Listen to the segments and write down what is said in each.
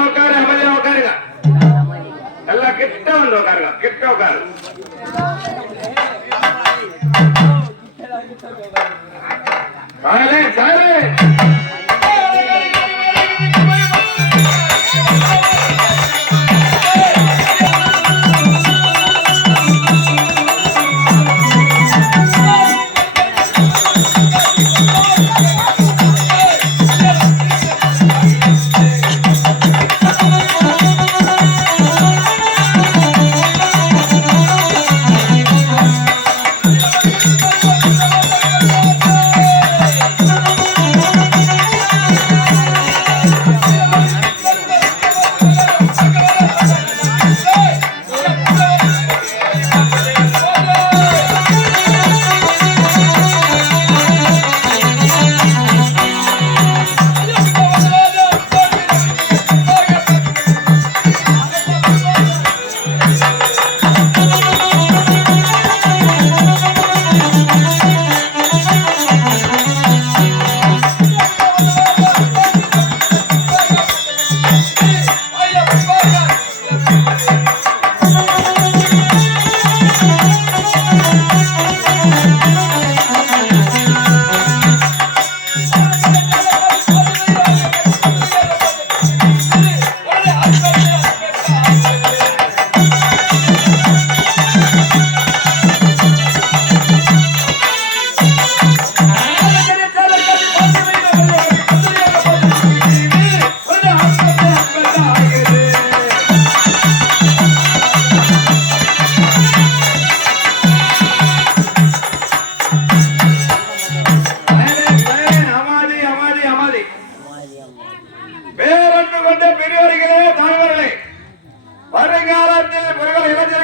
உட்காரு அமைதியா உட்காருங்க எல்லாம் கிட்ட வந்து உட்காருங்க கிட்ட உட்காரு சாரு சாரு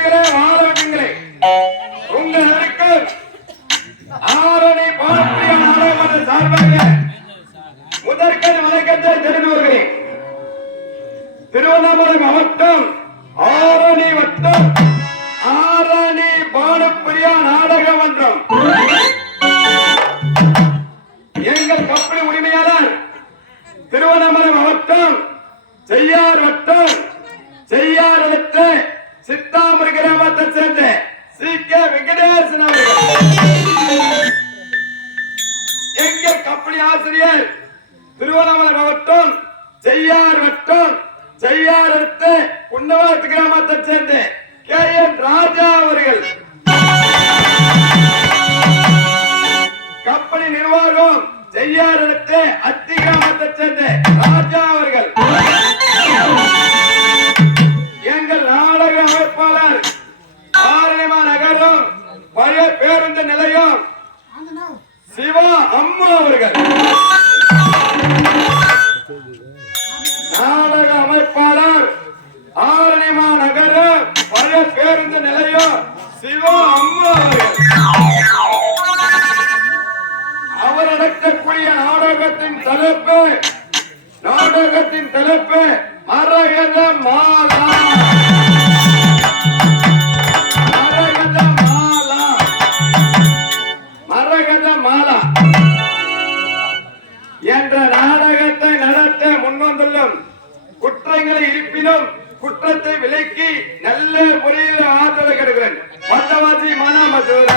பிறகு இடத்த அத்தி சேர்ந்த ராஜா அவர்கள். எங்கள் நாடக அமைப்பாளர் பாரதிமா நகரம் பழைய பேருந்து நிலையம் சிவா அம்மா அவர்கள். நாடக அமைப்பாளர் ஆரணிமா நகரம் பழைய பேருந்து நிலையம் சிவா நடக்கக்கூடிய நாடகத்தின் தலைப்பு நாடகத்தின் தலைப்பு மரகத மாலா. மரகத மாலா. மரகத மாலா. என்ற நாடகத்தை நடத்த முன்வந்துள்ளும் குற்றங்களை இருப்பினும் குற்றத்தை விலக்கி நல்ல முறையில் ஆதரவு கிடைக்கிறேன் வந்தவாசி மானாமதுர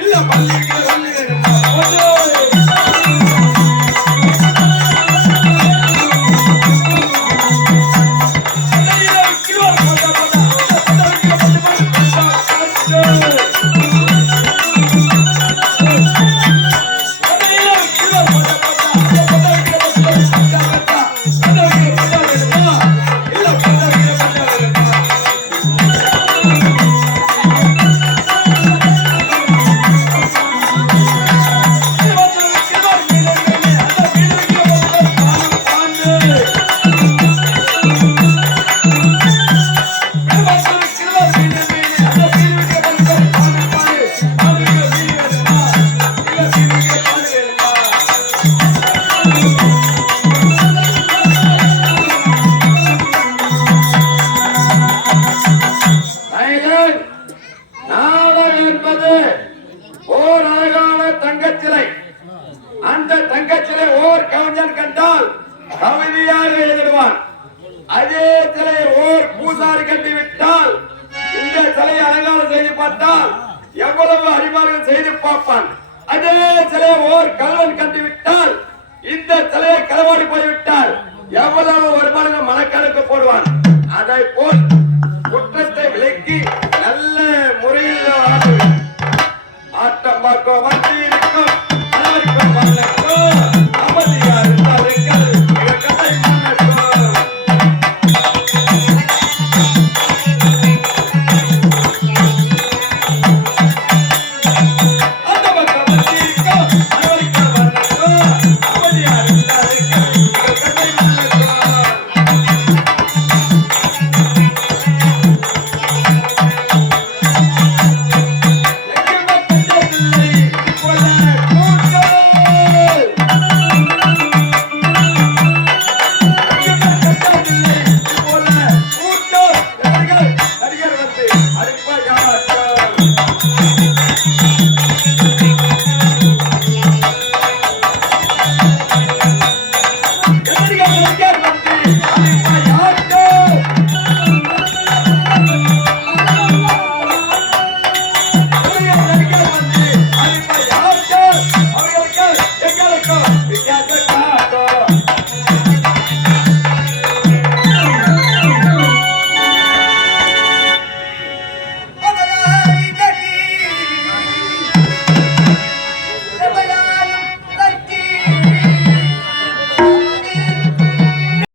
இல்ல பள்ளி தங்கச்சிலை அந்த தங்கச்சிலை ஓர் கவிஞன் கண்டால் கவிதையாக எழுதிடுவான். அதே சிலையை ஓர் பூசாரி கட்டி விட்டால் இந்த சிலையை அலங்காரம் செய்து பார்த்தால் எவ்வளவு அறிவார்கள் செய்து பார்ப்பான். அதே சிலையை ஓர் கல்வன் கட்டி விட்டால் இந்த சிலையை களவாடி போய்விட்டால் எவ்வளவு வருமானங்கள் மனக்கணக்கு போடுவான். அதை போல் குற்றத்தை விலக்கி நல்ல முறையில் ஆட்டம் பார்க்க